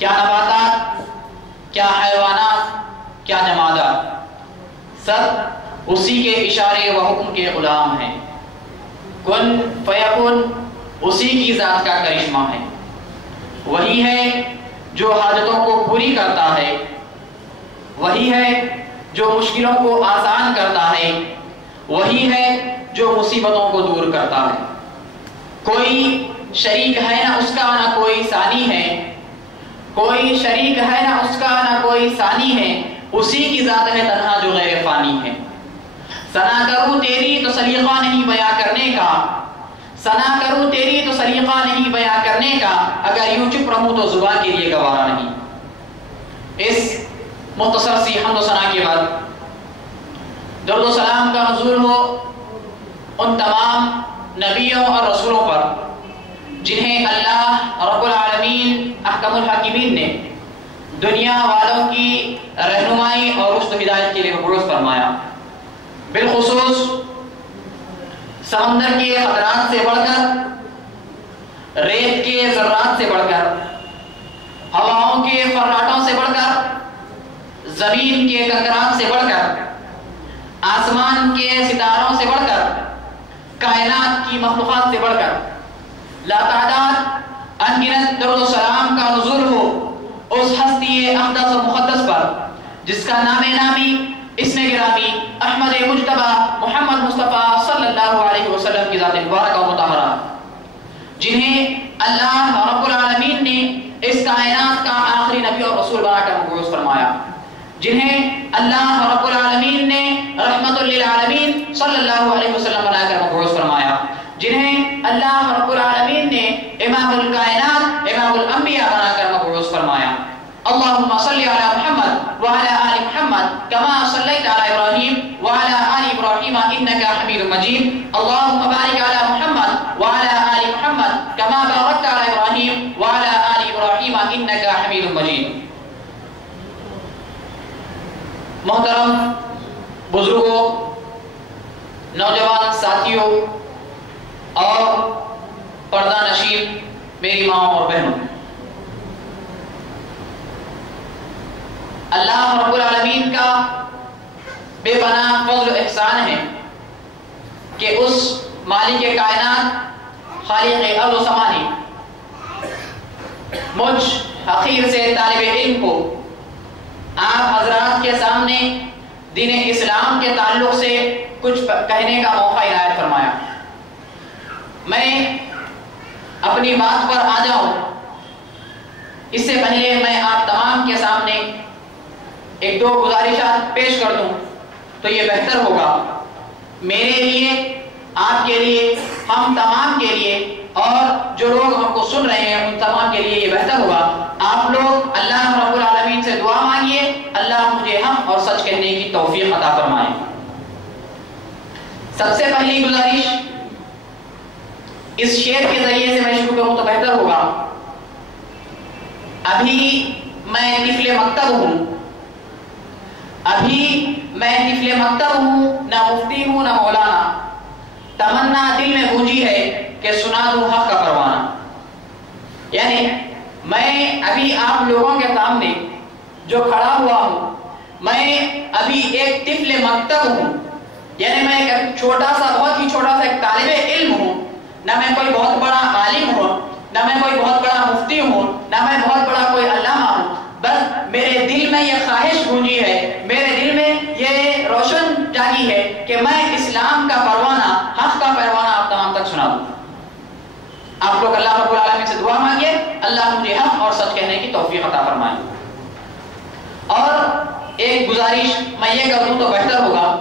کیا نباتات، کیا حیوانات، کیا جمادات، سب اسی کے اشارے و حکم کے غلام ہیں۔ کن فیکن اسی کی ذات کا کرشمہ ہے۔ وہی ہے جو حاجتوں کو پوری کرتا ہے، وہی ہے جو مشکلوں کو آسان کرتا ہے، وہی ہے جو مصیبتوں کو دور کرتا ہے۔ کوئی شریک ہے نہ اس کا نہ کوئی ثانی ہے، کوئی شریک ہے نہ اس کا نہ کوئی ثانی ہے، اسی کی ذات ہے تنہا جو غیر فانی ہے۔ ثنا کروں تیری تو سلیقہ نہیں بیاں کرنے کا، ثنا کروں تیری تو سلیقہ نہیں بیاں کرنے کا، اگر یوں چپ رہوں تو زبان کے لیے گوارا نہیں۔ اس مختصر سی حمد و ثنا کے بعد درود و سلام کا نزول ہو ان تمام نبیوں اور رسولوں پر جنہیں اللہ رب العالمین احکم الحاکمین نے دنیا والوں کی رہنمائی اور رشد و ہدایت کے لیے مبعوث فرمایا۔ بالخصوص سمندر کے خطرات سے بڑھ کر، ریت کے ذرات سے بڑھ کر، ہواؤں کے فراٹوں سے بڑھ کر، زمین کے کنکرات سے بڑھ کر، آسمان کے ستاروں سے بڑھ کر، کائنات کی مخلوقات سے بڑھ کر لاتعداد انگنت درود و سلام کا نزول ہو اس ہستی اقدس و مقدس پر جس کا نام نامی، اسم گرامی احمد مجتبی محمد مصطفیٰ صلی اللہ علیہ وسلم کی ذات مبارکہ و مطہرہ، جنہیں اللہ رب العالمین نے اس کائنات کا آخری نبی اور رسول بنا کر مبعوث فرمایا، جنہیں اللہ رب العالمین نے رحمت للعالمین صلی اللہ علیہ وسلم بنا کر مبعوث فرمایا، جنہیں اللہ رب العالمین نے امام الکائنات امام الانبیاء بنا کر مبعوث فرمایا۔ اللہم صلی علی محمد وعلی آل محمد کما صلیت علی ابراہیم وعلی آل ابراہیم انکا حمید مجید۔ اللہم بارک علی محمد وعلی آل محمد کما بارکت علی ابراہیم وعلی آل ابراہیم انکا حمید مجید۔ محترم بزرگوں، نوجوان ساتھیوں اور پردہ نشین میری ماں اور بہنوں، اللہ رب العالمین کا بے پناہ فضل و احسان ہے کہ اس مالک کائنات خالق ارض و سما نے مجھ حقیر سے طالب علم کو آپ حضرات کے سامنے دین اسلام کے تعلق سے کچھ کہنے کا موقع عنایت فرمایا۔ میں اپنی بات پر آ جاؤں اس سے پہلے میں آپ تمام کے سامنے ایک دو گزارشات پیش کر دوں تو یہ بہتر ہوگا میرے لیے، آپ کے لیے، ہم تمام کے لیے، اور جو لوگ ہم کو سن رہے ہیں ان تمام کے لیے یہ بہتر ہوگا آپ لوگ اللہ رب العالمین سے دعا مانگیے اللہ مجھے حق اور سچ کہنے کی توفیق عطا فرمائے۔ سب سے پہلی گزارش اس شعر کے ذریعے سے میں شروع کروں تو بہتر ہوگا۔ ابھی میں طفل مکتب ہوں، ابھی میں طفل مکتب ہوں، نہ مفتی ہوں نہ مولانا، تمنا دل میں گونجی ہے کہ سنا دوں حق کا پروانہ۔ یعنی میں ابھی آپ لوگوں کے سامنے جو کھڑا ہوا ہوں، میں ابھی ایک طفل مکتب ہوں، یعنی میں ایک چھوٹا سا، بہت ہی چھوٹا سا ایک طالب علم ہوں، نہ میں کوئی بہت بڑا عالم ہوں، نہ میں کوئی بہت بڑا مفتی ہوں، نہ میں بہت بڑا کوئی علامہ ہوں، بس میرے دل میں یہ خواہش گونجی ہے، میرے دل میں یہ روشن جاگی ہے کہ میں اسلام کا پروانہ، حق کا پروانہ آپ تمام تک سنا دوں۔ آپ لوگ اللہ رب العالمین سے دعا مانگیے اللہ مجھے حق اور سچ کہنے کی توفیق عطا فرمائے۔ اور ایک گزارش میں یہ کر دوں تو بہتر ہوگا،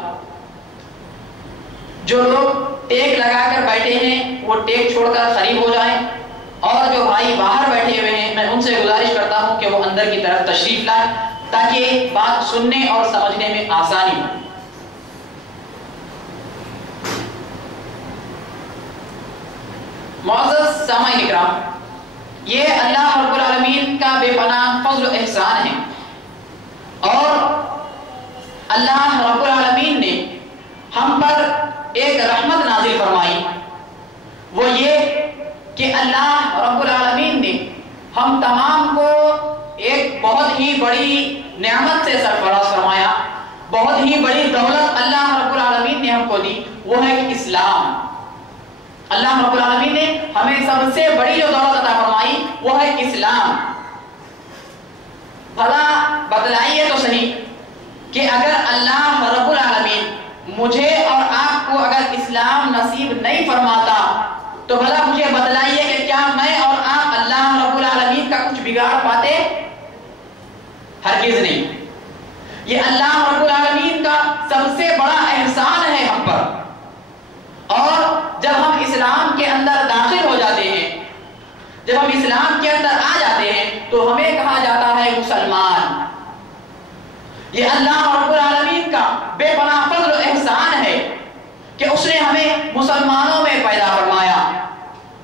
جو لوگ ٹیک لگا کر بیٹھے ہیں وہ ٹیک چھوڑ کر قریب ہو جائیں، اور جو بھائی باہر بیٹھے ہوئے ہیں میں ان سے گزارش کرتا ہوں کہ وہ اندر کی طرف تشریف لائیں تاکہ بات سننے اور سمجھنے میں آسانی ہو۔ معزز سامعین اکرام، یہ اللہ رب العالمین کا بے پناہ فضل و احسان ہے، اور اللہ رب العالمین نے ہم پر ایک رحمت نازل فرمائی، وہ یہ کہ اللہ رب العالمین نے ہم تمام کو बड़ी नेमत से सरफराज फरमाया, बहुत ही बड़ी दौलत अल्लाह रब्बुल आलमीन ने हमको दी, वो है कि इस्लाम। अल्लाह रब्बुल आलमीन ने हमें सबसे बड़ी जो दौलत अता फरमाई वो है इस्लाम। भला बतलाइए तो सही कि अगर अल्लाह रब्बुल आलमीन मुझे और आपको अगर इस्लाम नसीब नहीं फरमाता तो भला मुझे बतलाइए कि क्या मैं और आप अल्लाह रब्बुल आलमीन का कुछ बिगाड़ पाते? हरगिज़ नहीं। ये अल्लाह रब्बुल आलमीन का सबसे बड़ा एहसान है हम पर। और जब हम इस्लाम के अंदर दाखिल हो जाते हैं, जब हम इस्लाम के अंदर आ जाते हैं तो हमें कहा जाता है मुसलमान। ये अल्लाह रब्बुल आलमीन का बेपनाह फज़्ल और एहसान है कि उसने हमें मुसलमानों में पैदा फरमाया,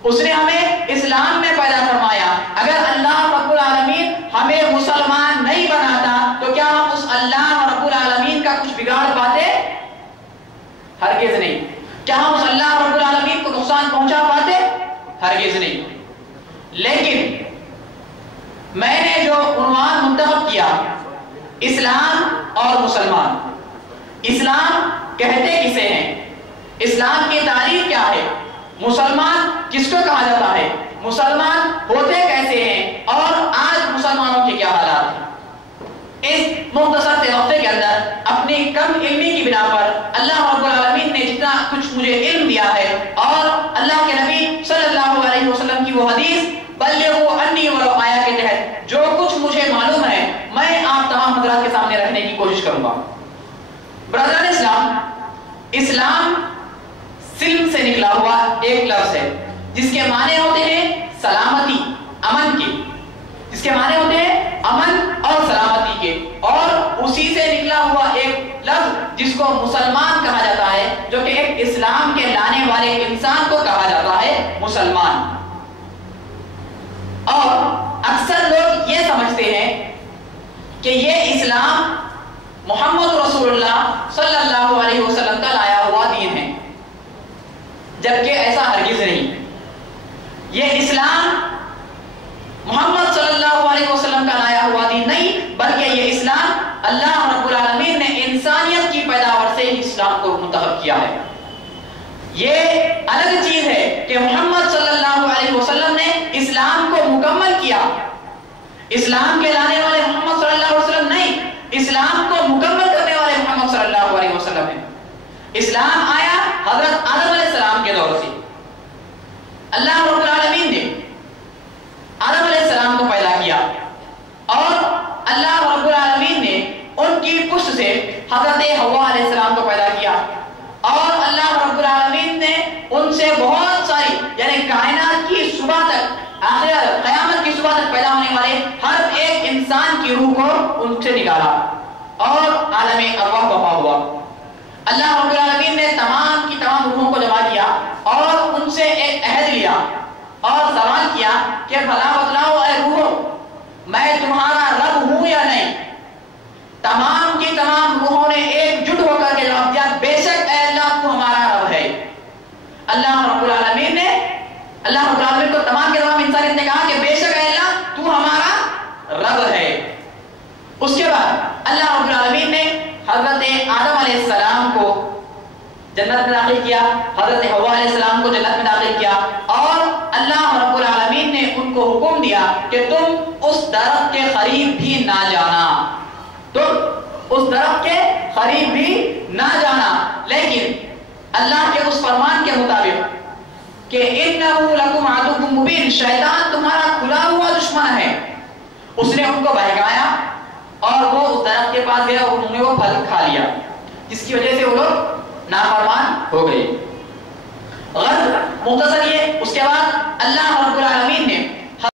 उसने हमें इस्लाम में पैदा फरमाया। अगर अल्लाह रब्बुल आलमीन हमें मुसलमान नहीं बनाता तो क्या हम उस अल्लाह रब्बुल आलमीन का कुछ बिगाड़ पाते? हरगिज़ नहीं। क्या हम उस अल्लाह रब्बुल आलमीन को नुकसान पहुंचा पाते? हरगिज़ नहीं। लेकिन मैंने जो उन्वान मुंतखब किया, इस्लाम और मुसलमान, इस्लाम कहते किसे हैं, इस्लाम की तारीफ क्या है, मुसलमान किसको कहा जाता है, मुसलमान होते कैसे हैं और आज मुसलमानों के क्या हालात हैं। इस मुख्तसर से वक्ते के अंदर अपनी कम इल्मी की बिना पर अल्लाह रब्बुल आलमीन ने जितना कुछ मुझे इल्म दिया है और अल्लाह के नबी सल्लल्लाहु अलैहि वसल्लम की वो हदीस बल्लिगू अन्नी वलो आया के तहत जो कुछ मुझे मालूम है मैं आप तमाम हज़रात के सामने रखने की कोशिश करूंगा। ब्रदर इस्लाम, इस्लाम सिल्म से निकला हुआ एक लफ्ज है जिसके माने होते हैं सलामती, अमन के, जिसके माने होते हैं अमन और सलामती के, और उसी से निकला हुआ एक लफ्ज जिसको मुसलमान कहा जाता है, जो कि एक इस्लाम के लाने वाले इंसान को कहा जाता है मुसलमान। और अक्सर लोग ये समझते हैं कि ये इस्लाम मोहम्मद रसूलुल्लाह सल्लल्लाहु अलैहि वसल्लम का लाया हुआ दीन है, जबकि ऐसा हरगिज़ नहीं। ये इस्लाम मोहम्मद सल्लल्लाहु अलैहि वसल्लम का लाया हुआ दीन नहीं, बल्कि ये इस्लाम अल्लाह रब्बुल आलमीन ने इंसानियत की पैदावार से ही इस्लाम को मुंतखब किया है। ये अलग चीज है कि मोहम्मद सल्लल्लाहु अलैहि वसल्लम ने इस्लाम को मुकम्मल किया, इस्लाम के लाने वाले मोहम्मद सल्लल्लाहु अलैहि वसल्लम नहीं, इस्लाम को मुकम्मल करने वाले मोहम्मद सल्लल्लाहु अलैहि वसल्लम है। इस्लाम आया हजरत आदम अलैहिस्सलाम के दौर से। अल्लाह रब्बुल आलमीन ने आदम अलैहिस्सलाम को पैदा किया और अल्लाह रब्बुल आलमीन ने उनकी पुष्ट से हजरत हव्वा अलैहिस्सलाम को पैदा किया और अल्लाह रब्बुल आलमीन ने उनसे बहुत सारी यानी कायनात की सुबह तक, आखिर क़यामत की सुबह तक पैदा होने वाले हर एक इंसान की रूह को उनसे निकाला और आलमे अरवाह बपा हुआ। अल्लाह रब्बुल आलमीन ने तमाम की तमाम रूहों को जमा किया और उनसे एक अहद लिया और सवाल किया कि भला बतलाओ ऐ रूहो, मैं तुम्हारा रब हूं या नहीं। तमाम की तमाम रूहों ने एकजुट होकर के जवाब दिया, बेशक ऐ अल्लाह तू हमारा रब है। अल्लाह रब्बुल आलमीन ने, अल्लाह रब्बुल आलमीन को तमाम के तमाम इंसानियत ने कहा कि बेशक ऐ अल्लाह तू हमारा रब है। उसके बाद अल्लाह रब्बुल आलमीन ने हजरत आदम अलैहिस्सलाम को जन्नत में दाखिल किया, हजरत हव्वा अलैहिस्सलाम को जन्नत में दाखिल किया और अल्लाह रब्बुल आलमीन ने उनको हुक्म दिया कि तुम उस दरख्त के करीब भी ना जाना, तुम उस दरख्त के करीब भी ना जाना। लेकिन अल्लाह के उस फरमान के मुताबिक कि इन्नहु लकुम अदुव्वुम मुबीन, शैतान तुम्हारा खुला हुआ दुश्मन है, उसने उनको बहकाया और वो उस दरख्त के पास गया और उन्होंने वो फल खा लिया, जिसकी वजह से वो लोग नाफरमान हो गए। मुख्तसर ये, उसके बाद अल्लाह रब्बुल आलमीन ने